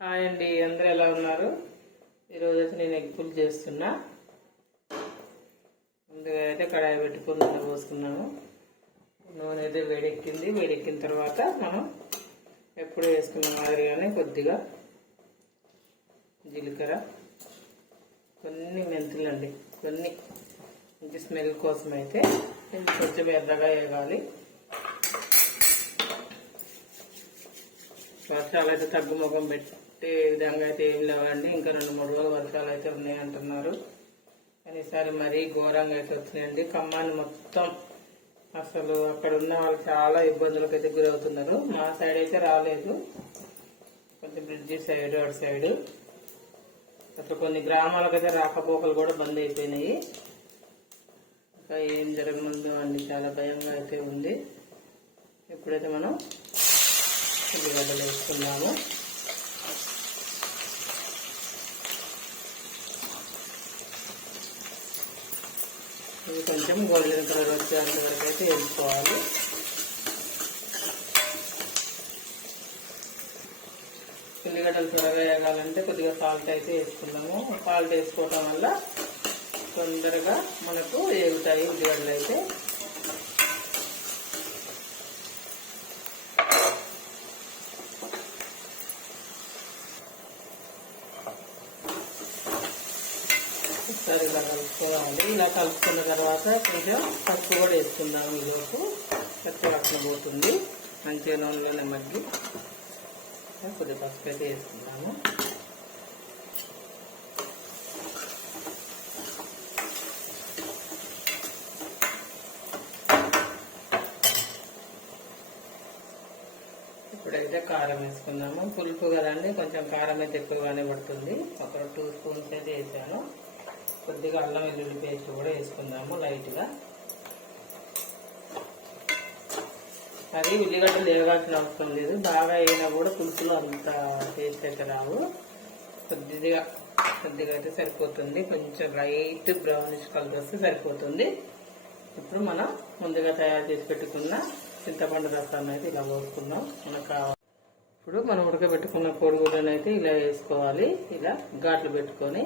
Hi అండి అందరూ ఎలా ఉన్నారు? ఈరోజు అయితే నేను ఎగ్ పుల్ చేస్తున్నా. ముందుగా అయితే కడాయి పెట్టుకుని నూనె పోసుకున్నాము నూనె అయితే వేడెక్కింది. వేడెక్కిన తర్వాత మనం ఎప్పుడు వేసుకున్న మాదిరిగానే కొద్దిగా జీలకర్ర. కొన్ని మెంతులు అండి కొన్ని. మంచి స్మెల్ కోసం అయితే కొంచెం ఎర్రగా వేగాలి వర్షాలు అయితే తగ్గుముఖం పెట్టే విధంగా అయితే ఏం లేవండి. ఇంకా రెండు మూడు రోజులు వర్షాలు అయితే ఉన్నాయి అంటున్నారు. కానీ ఈసారి మరీ ఘోరంగా అయితే వచ్చినాయండి. ఖమ్మాన్ని మొత్తం అసలు అక్కడ ఉన్న వాళ్ళు చాలా ఇబ్బందులకు అయితే గురవుతున్నారు. మా సైడ్ అయితే రాలేదు. కొంచెం బ్రిడ్జి సైడ్ అటు సైడ్. అసలు కొన్ని గ్రామాలకైతే రాకపోకలు కూడా బంద్ అయిపోయినాయి. ఇంకా ఏం జరగనుందో అండి చాలా భయంగా అయితే ఉంది. ఇప్పుడైతే మనం ఉల్లిగడ్డలు వేసుకున్నాము ఇవి కొంచెం గోల్డెన్ కలర్ వచ్చేంత వరకు అయితే వేసుకోవాలి. ఉల్లిగడ్డలు త్వరగా వేగాలంటే కొద్దిగా సాల్ట్ అయితే వేసుకున్నాము. సాల్ట్ వేసుకోవటం వల్ల తొందరగా మనకు వేగుతాయి ఉల్లిగడ్డలు అయితే. ఒకసారి ఇలా కలుపుకోవాలి ఇలా కలుపుకున్న తర్వాత కొంచెం పప్పు కూడా వేసుకున్నాము ఈలోపు తక్కువ అట్లా పోతుంది. మంచిగా నూనెలోనే మగ్గి కొద్దిగా పసుపు అయితే వేసుకున్నాము ఇప్పుడైతే కారం వేసుకుందాము. పులుపు కదండి కొంచెం కారం అయితే ఎక్కువగానే పడుతుంది. ఒక టూ స్పూన్స్ అయితే వేసాను. కొద్దిగా అల్లం వెల్లుల్లి పేస్ట్ కూడా వేసుకుందాము లైట్గా. అది ఉల్లిగడ్డలు వేగాల్సిన అవసరం లేదు. బాగా అయినా కూడా పులుసులో అంత టేస్ట్ అయితే రావు. కొద్దిగా కొద్దిగా అయితే సరిపోతుంది. కొంచెం లైట్ బ్రౌనిష్ కలర్ వస్తే సరిపోతుంది. ఇప్పుడు మనం ముందుగా తయారు చేసి పెట్టుకున్న చింతపండు రసాన్ని అయితే ఇలా పోసుకుందాం. మనకు కావాలి ఇప్పుడు మనం ఉడకబెట్టుకున్న కోడిగుడ్డను అయితే ఇలా వేసుకోవాలి. ఇలా ఘాట్లు పెట్టుకొని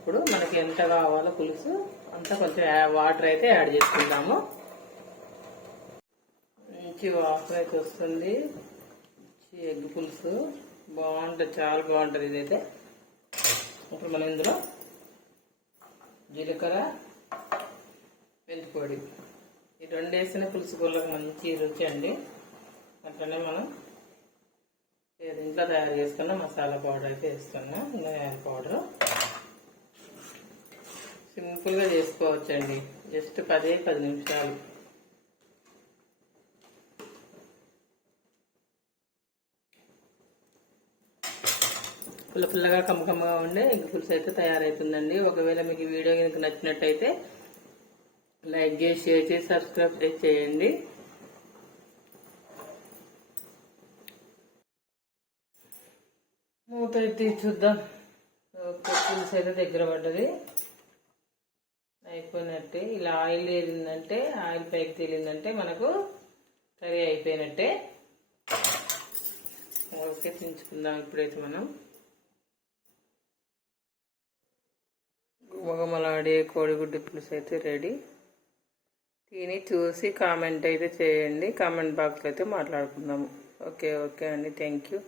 ఇప్పుడు మనకి ఎంత కావాలో పులుసు అంతా కొంచెం వాటర్ అయితే యాడ్ చేసుకుందాము మంచి వాసన అయితే వస్తుంది. మంచి ఎగ్ పులుసు. బాగుంటుంది చాలా బాగుంటుంది ఇదైతే. ఇప్పుడు మనం ఇందులో జీలకర్ర మెంతిపొడి ఈ రెండు వేసిన పులుసు కూరలకు మంచి రుచి అండి. అట్లనే మనం ఇంట్లో తయారు చేసుకున్న మసాలా పౌడర్ అయితే వేస్తున్నాం. ఇంకా పౌడర్. సింపుల్గా చేసుకోవచ్చండి. జస్ట్ పదే పది నిమిషాలు. పుల్ల పుల్లగా కమ్మకమ్మగా ఉండే ఎగ్ పులుసు అయితే తయారవుతుందండి ఒకవేళ మీకు వీడియో కనుక నచ్చినట్టయితే లైక్ చేసి షేర్ చేసి సబ్స్క్రైబ్ చేయండి. మూత ఎత్తి చూద్దాం పులుసు అయితే దగ్గర పడ్డది. అయిపోయినట్టే ఇలా ఆయిల్ తేలిందంటే ఆయిల్ పైకి తేలిందంటే మనకు కర్రీ అయిపోయినట్టే. ఓకే దించుకుందాం ఇప్పుడైతే మనం. గుమగుమలాడే కోడిగుడ్డు పులుసు అయితే రెడీ. తిని చూసి కామెంట్ అయితే చేయండి. కామెంట్ బాక్స్లో అయితే మాట్లాడుకుందాము. ఓకే ఓకే అండి. Thank you.